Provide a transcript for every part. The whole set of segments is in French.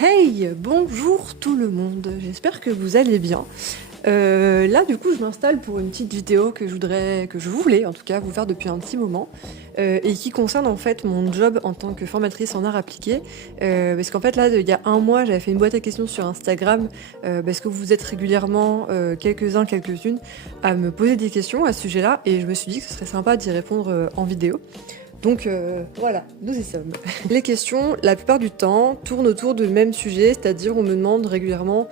Hey, bonjour tout le monde, j'espère que vous allez bien. Là du coup je m'installe pour une petite vidéo que je voulais en tout cas vous faire depuis un petit moment et qui concerne en fait mon job en tant que formatrice en arts appliqués parce qu'en fait là il y a un mois j'avais fait une boîte à questions sur Instagram parce que vous êtes régulièrement quelques-uns, quelques-unes à me poser des questions à ce sujet-là et je me suis dit que ce serait sympa d'y répondre en vidéo. Donc voilà, nous y sommes. Les questions, la plupart du temps, tournent autour du même sujet, c'est-à-dire on me demande régulièrement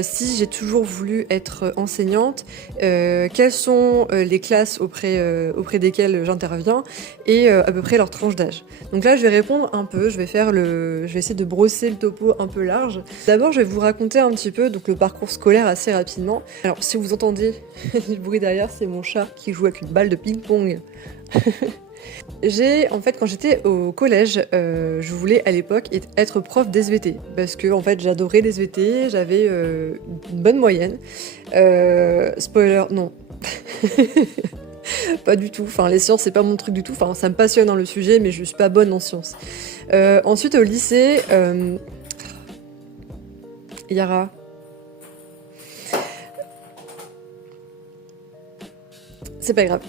si j'ai toujours voulu être enseignante, quelles sont les classes auprès desquelles j'interviens et à peu près leur tranche d'âge. Donc là je vais répondre un peu, je vais essayer de brosser le topo un peu large. D'abord je vais vous raconter un petit peu donc, le parcours scolaire assez rapidement. Alors si vous entendez du bruit derrière, c'est mon chat qui joue avec une balle de ping-pong. En fait, quand j'étais au collège, je voulais à l'époque être prof d'SVT parce que en fait, j'adorais les SVT, j'avais une bonne moyenne. Spoiler, non. Pas du tout. Enfin, les sciences, c'est pas mon truc du tout. Enfin, ça me passionne dans le sujet, mais je suis pas bonne en sciences. Ensuite, au lycée, Yara. C'est pas grave.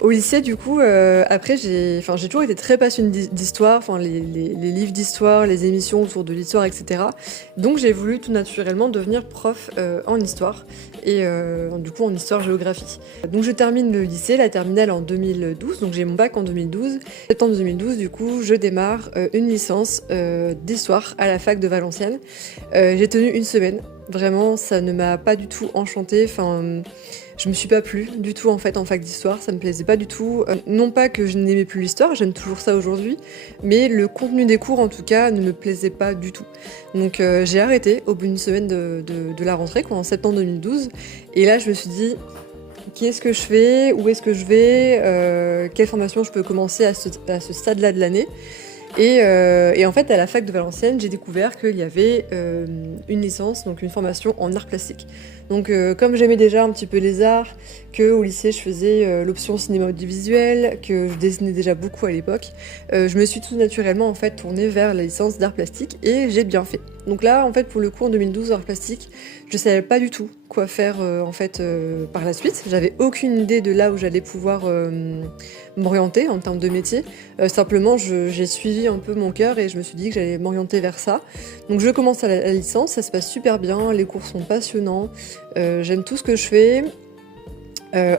Au lycée, du coup, après, j'ai toujours été très passionnée d'histoire, enfin, les livres d'histoire, les émissions autour de l'histoire, etc. Donc, j'ai voulu tout naturellement devenir prof en histoire, et du coup, en histoire-géographie. Donc, je termine le lycée, la terminale en 2012, donc j'ai mon bac en 2012. En septembre 2012, du coup, je démarre une licence d'histoire à la fac de Valenciennes. J'ai tenu une semaine. Vraiment, ça ne m'a pas du tout enchantée. Enfin, je me suis pas plu du tout en fait en fac d'histoire, ça me plaisait pas du tout. Non pas que je n'aimais plus l'histoire, j'aime toujours ça aujourd'hui, mais le contenu des cours en tout cas ne me plaisait pas du tout. Donc j'ai arrêté au bout d'une semaine de la rentrée, quoi, en septembre 2012. Et là je me suis dit, qu'est-ce que je fais? Où est-ce que je vais? Quelle formation je peux commencer à ce stade-là de l'année? Et en fait, à la fac de Valenciennes, j'ai découvert qu'il y avait une licence, donc une formation en arts plastiques. Donc, comme j'aimais déjà un petit peu les arts, que au lycée je faisais l'option cinéma audiovisuel, que je dessinais déjà beaucoup à l'époque, je me suis tout naturellement en fait tournée vers la licence d'arts plastiques et j'ai bien fait. Donc là, en fait, pour le cours en 2012 arts plastiques, je savais pas du tout quoi faire par la suite. J'avais aucune idée de là où j'allais pouvoir m'orienter en termes de métier. Simplement, j'ai suivi un peu mon cœur et je me suis dit que j'allais m'orienter vers ça. Donc je commence à la licence, ça se passe super bien, les cours sont passionnants, j'aime tout ce que je fais.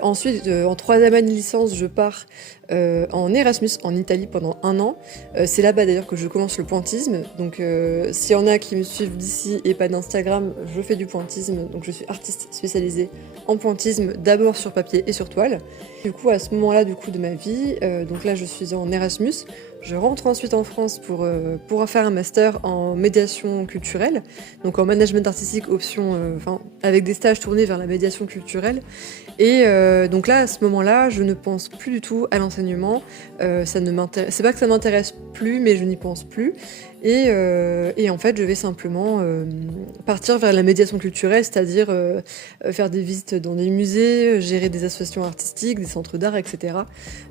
Ensuite, en troisième année de licence, je pars en Erasmus en Italie pendant un an. C'est là-bas d'ailleurs que je commence le pointisme. Donc s'il y en a qui me suivent d'ici et pas d'Instagram, je fais du pointisme. Donc je suis artiste spécialisée en pointisme, d'abord sur papier et sur toile. Du coup, à ce moment-là de ma vie, donc là je suis en Erasmus. Je rentre ensuite en France pour faire un master en médiation culturelle, donc en management artistique option, avec des stages tournés vers la médiation culturelle. Et donc là, à ce moment-là, je ne pense plus du tout à l'enseignement. C'est pas que ça m'intéresse plus, mais je n'y pense plus. Et en fait, je vais simplement partir vers la médiation culturelle, c'est-à-dire faire des visites dans des musées, gérer des associations artistiques, des centres d'art, etc.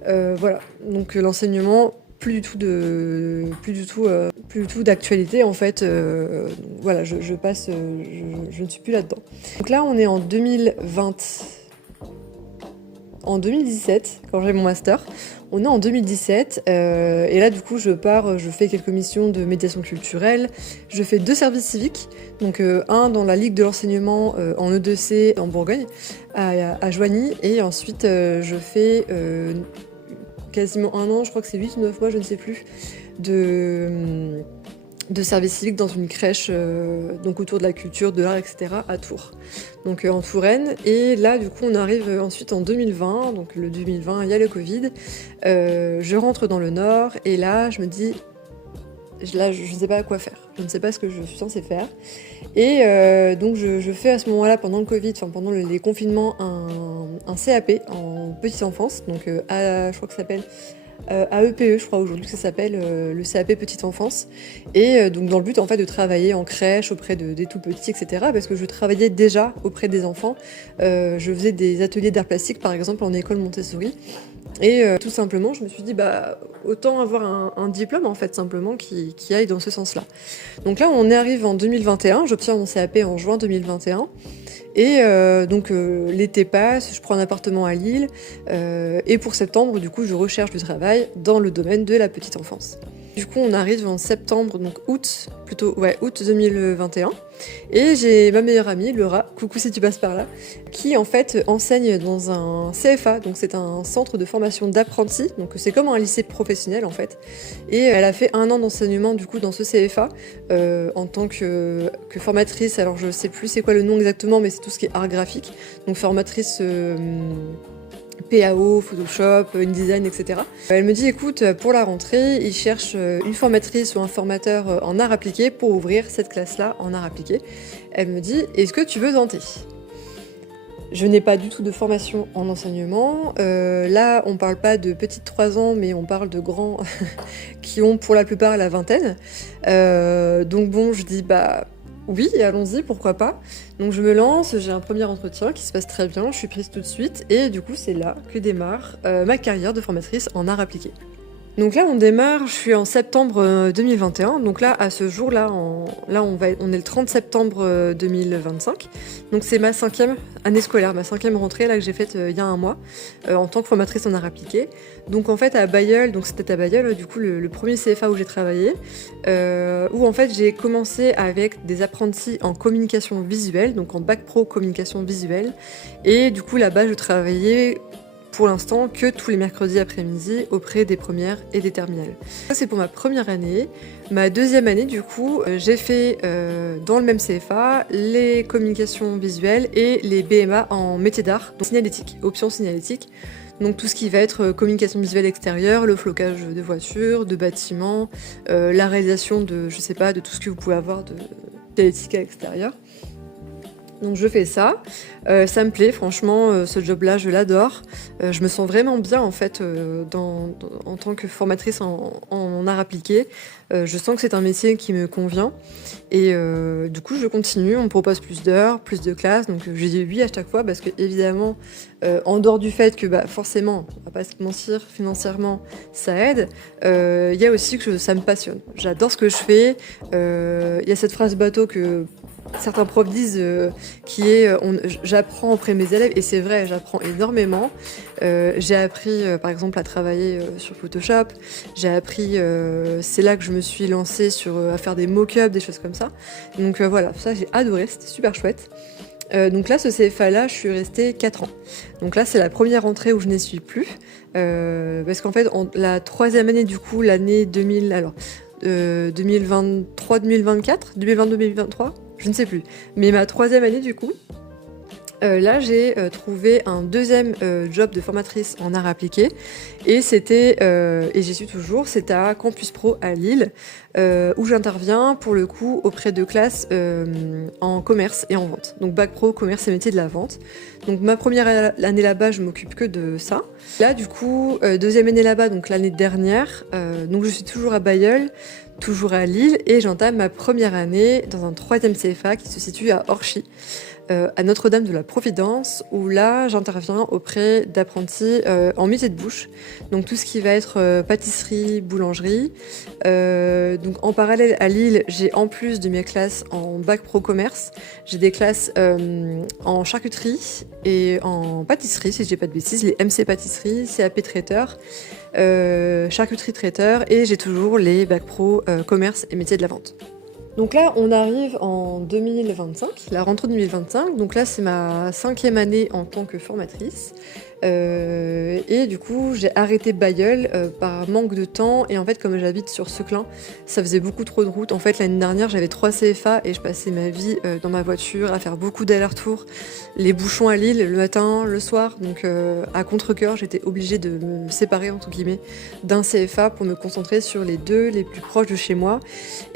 Voilà. Donc l'enseignement, plus du tout d'actualité en fait. Voilà, je ne suis plus là-dedans. Donc là, on est en 2020. En 2017, quand j'ai mon master, on est en 2017, et là du coup je fais quelques missions de médiation culturelle, je fais 2 services civiques, donc un dans la Ligue de l'enseignement en E2C en Bourgogne, à Joigny, et ensuite je fais quasiment un an, je crois que c'est 8 ou 9 mois, je ne sais plus, de service civique dans une crèche donc autour de la culture, de l'art, etc. à Tours, donc en Touraine. Et là du coup on arrive ensuite en 2020, donc le 2020 il y a le Covid, je rentre dans le Nord et là je me dis, là je ne sais pas quoi faire, je ne sais pas ce que je suis censée faire. Et donc je fais à ce moment-là, pendant le Covid, pendant les confinements, un CAP en petite enfance, donc je crois que ça s'appelle AEPE, je crois aujourd'hui que ça s'appelle, le CAP Petite Enfance. Et donc dans le but en fait de travailler en crèche auprès des tout petits, etc. Parce que je travaillais déjà auprès des enfants. Je faisais des ateliers d'art plastique par exemple en école Montessori. Et tout simplement, je me suis dit, bah, autant avoir un diplôme, en fait, simplement, qui aille dans ce sens-là. Donc là, on arrive en 2021, j'obtiens mon CAP en juin 2021. Et donc l'été passe, je prends un appartement à Lille, et pour septembre, du coup, je recherche du travail dans le domaine de la petite enfance. Du coup, on arrive en septembre, donc août 2021, et j'ai ma meilleure amie, Laura, coucou si tu passes par là, qui en fait enseigne dans un CFA, donc c'est un centre de formation d'apprentis, donc c'est comme un lycée professionnel en fait, et elle a fait 1 an d'enseignement du coup dans ce CFA en tant que formatrice. Alors je sais plus c'est quoi le nom exactement, mais c'est tout ce qui est art graphique, donc formatrice PAO, Photoshop, InDesign, etc. Elle me dit, écoute, pour la rentrée, ils cherchent une formatrice ou un formateur en art appliqué pour ouvrir cette classe-là en art appliqué. Elle me dit, est-ce que tu veux tenter ? Je n'ai pas du tout de formation en enseignement. Là, on parle pas de petits de 3 ans, mais on parle de grands qui ont pour la plupart la vingtaine. Donc bon, je dis, bah oui, allons-y, pourquoi pas. Donc je me lance, j'ai un premier entretien qui se passe très bien, je suis prise tout de suite, et du coup c'est là que démarre ma carrière de formatrice en art appliqué. Donc là on démarre, je suis en septembre 2021, donc là à ce jour-là, on est le 30 septembre 2025, donc c'est ma 5e année scolaire, ma 5e rentrée là que j'ai faite il y a un mois, en tant que formatrice en art appliqué. Donc en fait à Bailleul, donc c'était à Bailleul du coup le premier CFA où j'ai travaillé, où en fait j'ai commencé avec des apprentis en communication visuelle, donc en bac pro communication visuelle, et du coup là-bas je travaillais pour l'instant que tous les mercredis après-midi auprès des premières et des terminales. Ça c'est pour ma première année. Ma deuxième année du coup, j'ai fait dans le même CFA les communications visuelles et les BMA en métier d'art, donc signalétique, option signalétique. Donc tout ce qui va être communication visuelle extérieure, le flocage de voitures, de bâtiments, la réalisation de, je sais pas, de tout ce que vous pouvez avoir de signalétique à l'extérieur. Donc je fais ça, ça me plaît franchement, ce job-là je l'adore, je me sens vraiment bien en fait en tant que formatrice en art appliqué, je sens que c'est un métier qui me convient et du coup je continue, on me propose plus d'heures, plus de classes, donc j'ai dit oui à chaque fois parce que évidemment en dehors du fait que bah, forcément, on va pas se mentir, financièrement ça aide, il y a aussi que ça me passionne, j'adore ce que je fais, il y a cette phrase bateau que certains profs disent qui est j'apprends auprès de mes élèves et c'est vrai, j'apprends énormément. J'ai appris par exemple à travailler sur Photoshop, j'ai appris, c'est là que je me suis lancée à faire des mock-ups, des choses comme ça. Donc voilà, ça j'ai adoré, c'était super chouette. Donc là, ce CFA là, je suis restée 4 ans. Donc là, c'est la première rentrée où je n'y suis plus. Parce qu'en fait, la 3e année du coup, l'année 2023-2024, 2022-2023, je ne sais plus. Mais ma 3e année du coup, là j'ai trouvé un 2e job de formatrice en art appliqué et et j'y suis toujours, c'est à Campus Pro à Lille où j'interviens pour le coup auprès de classes en commerce et en vente. Donc bac pro, commerce et métier de la vente. Donc ma première année là-bas, je m'occupe que de ça. Là du coup, 2e année là-bas, donc l'année dernière, donc je suis toujours à Bailleul, toujours à Lille et j'entame ma première année dans un 3e CFA qui se situe à Orchy. À Notre-Dame de la Providence, où là j'interviens auprès d'apprentis en métier de bouche, donc tout ce qui va être pâtisserie, boulangerie. Donc en parallèle à Lille, j'ai en plus de mes classes en bac pro commerce, j'ai des classes en charcuterie et en pâtisserie, si je dis pas de bêtises, les MC pâtisserie, CAP traiteur, charcuterie traiteur, et j'ai toujours les bac pro commerce et métier de la vente. Donc là, on arrive en 2025, la rentrée 2025. Donc là, c'est ma 5e année en tant que formatrice. Et du coup, j'ai arrêté Bailleul par manque de temps. Et en fait, comme j'habite sur Seclin, ça faisait beaucoup trop de route. En fait, l'année dernière, j'avais 3 CFA et je passais ma vie dans ma voiture à faire beaucoup d'allers-retours. Les bouchons à Lille, le matin, le soir. Donc à contre-cœur, j'étais obligée de me séparer, entre guillemets, d'un CFA pour me concentrer sur les 2 les plus proches de chez moi.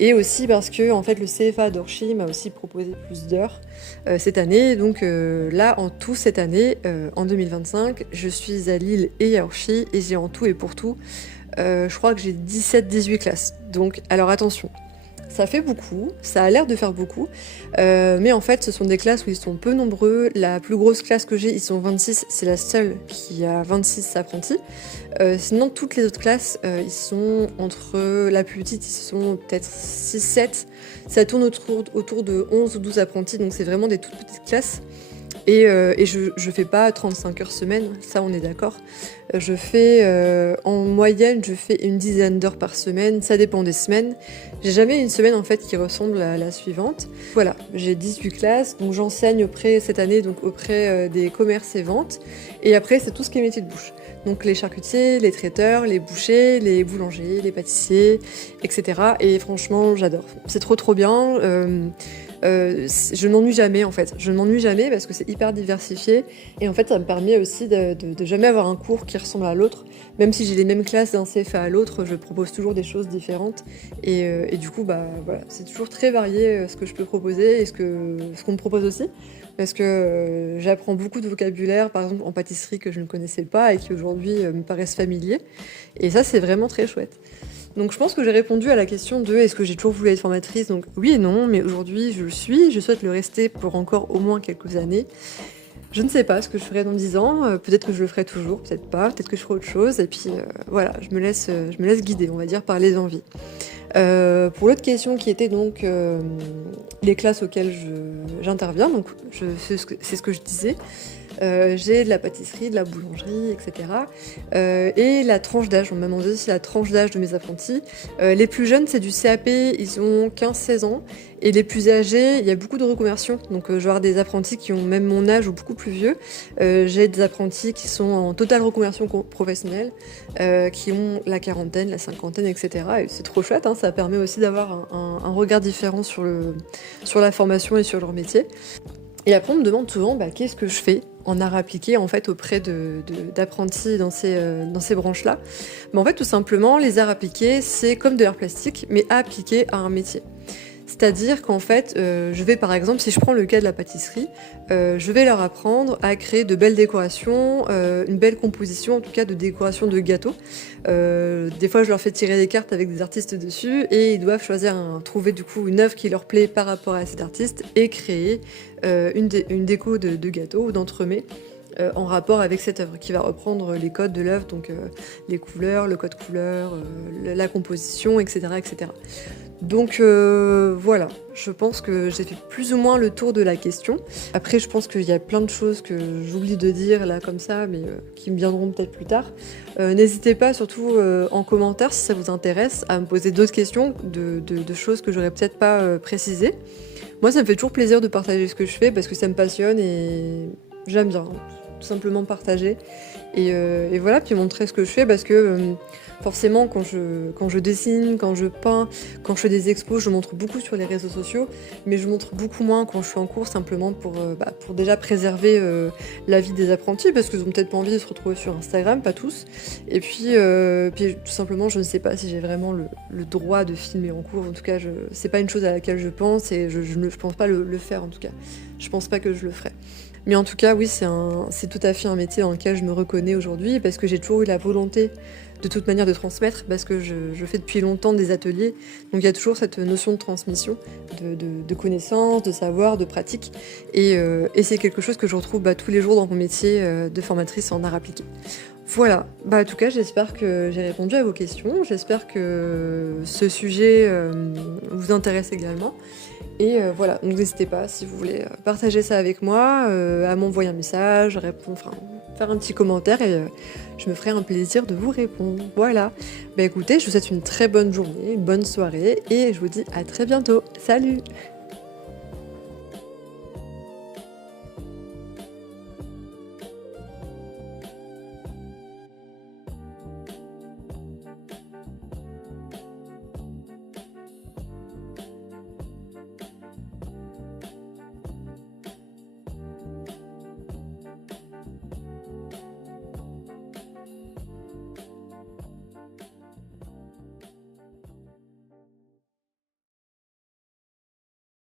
Et aussi parce que en fait, le CFA d'Orchy m'a aussi proposé plus d'heures cette année. Donc là, en tout, cette année, en 2025, je suis à Lille et à Orchy et j'ai en tout et pour tout, je crois que j'ai 17-18 classes. Donc, alors attention, Ça fait beaucoup, ça a l'air de faire beaucoup, mais en fait, ce sont des classes où ils sont peu nombreux. La plus grosse classe que j'ai, ils sont 26, c'est la seule qui a 26 apprentis. Sinon, toutes les autres classes, ils sont entre la plus petite, ils sont peut-être 6, 7. Ça tourne autour de 11 ou 12 apprentis, donc c'est vraiment des toutes petites classes. Et je fais pas 35 heures semaine, ça on est d'accord. Je fais en moyenne, je fais une dizaine d'heures par semaine, ça dépend des semaines. J'ai jamais une semaine en fait qui ressemble à la suivante. Voilà, j'ai 18 classes, donc j'enseigne cette année donc auprès des commerces et ventes. Et après c'est tout ce qui est métier de bouche. Donc les charcutiers, les traiteurs, les bouchers, les boulangers, les pâtissiers, etc. Et franchement j'adore. C'est trop bien. Je ne m'ennuie jamais en fait. Je ne m'ennuie jamais parce que c'est hyper diversifié et en fait ça me permet aussi de jamais avoir un cours qui ressemble à l'autre. Même si j'ai les mêmes classes d'un CFA à l'autre, je propose toujours des choses différentes et du coup bah voilà, c'est toujours très varié ce que je peux proposer et ce qu'on me propose aussi parce que j'apprends beaucoup de vocabulaire par exemple en pâtisserie que je ne connaissais pas et qui aujourd'hui me paraissent familiers et ça c'est vraiment très chouette. Donc je pense que j'ai répondu à la question de est-ce que j'ai toujours voulu être formatrice. Donc oui et non, mais aujourd'hui je le suis, je souhaite le rester pour encore au moins quelques années. Je ne sais pas ce que je ferai dans 10 ans, peut-être que je le ferai toujours, peut-être pas, peut-être que je ferai autre chose, et puis voilà, je me laisse guider, on va dire, par les envies. Pour l'autre question qui était donc les classes auxquelles j'interviens, donc c'est ce que je disais. J'ai de la pâtisserie, de la boulangerie, etc. Et la tranche d'âge, on m'a demandé si la tranche d'âge de mes apprentis. Les plus jeunes, c'est du CAP, ils ont 15-16 ans. Et les plus âgés, il y a beaucoup de reconversions. Donc je vais avoir des apprentis qui ont même mon âge ou beaucoup plus vieux. J'ai des apprentis qui sont en totale reconversion professionnelle, qui ont la quarantaine, la cinquantaine, etc. Et c'est trop chouette, hein, ça permet aussi d'avoir un regard différent sur la formation et sur leur métier. Et après, on me demande souvent qu'est-ce que je fais en art appliqué en fait auprès d'apprentis dans ces branches-là. Mais en fait, tout simplement, les arts appliqués, c'est comme de l'art plastique, mais appliqué à un métier. C'est-à-dire qu'en fait, je vais par exemple, si je prends le cas de la pâtisserie, je vais leur apprendre à créer de belles décorations, une belle composition en tout cas de décoration de gâteaux. Des fois je leur fais tirer des cartes avec des artistes dessus et ils doivent trouver du coup une œuvre qui leur plaît par rapport à cet artiste et créer une déco de gâteau ou d'entremets. En rapport avec cette œuvre, qui va reprendre les codes de l'œuvre, donc les couleurs, le code couleur, la composition, etc. etc. Donc voilà, je pense que j'ai fait plus ou moins le tour de la question. Après, je pense qu'il y a plein de choses que j'oublie de dire là comme ça, mais qui me viendront peut-être plus tard. N'hésitez pas, surtout en commentaire, si ça vous intéresse, à me poser d'autres questions de choses que j'aurais peut-être pas précisées. Moi, ça me fait toujours plaisir de partager ce que je fais parce que ça me passionne et j'aime bien tout simplement partager et voilà, puis montrer ce que je fais parce que forcément quand je dessine, quand je peins, quand je fais des expos, je montre beaucoup sur les réseaux sociaux, mais je montre beaucoup moins quand je suis en cours simplement pour déjà préserver la vie des apprentis parce qu'ils ont peut-être pas envie de se retrouver sur Instagram, pas tous, et puis tout simplement je ne sais pas si j'ai vraiment le droit de filmer en cours, en tout cas c'est pas une chose à laquelle je pense et je pense pas le faire en tout cas, je pense pas que je le ferai. Mais en tout cas, oui, c'est tout à fait un métier dans lequel je me reconnais aujourd'hui parce que j'ai toujours eu la volonté de toute manière de transmettre parce que je fais depuis longtemps des ateliers. Donc il y a toujours cette notion de transmission, de connaissances, de savoir, de pratique. Et c'est quelque chose que je retrouve tous les jours dans mon métier de formatrice en art appliqué. Voilà, en tout cas j'espère que j'ai répondu à vos questions, j'espère que ce sujet vous intéresse également. Et voilà, donc n'hésitez pas si vous voulez partager ça avec moi, à m'envoyer un message, faire un petit commentaire et je me ferai un plaisir de vous répondre. Voilà, écoutez, je vous souhaite une très bonne journée, une bonne soirée et je vous dis à très bientôt. Salut!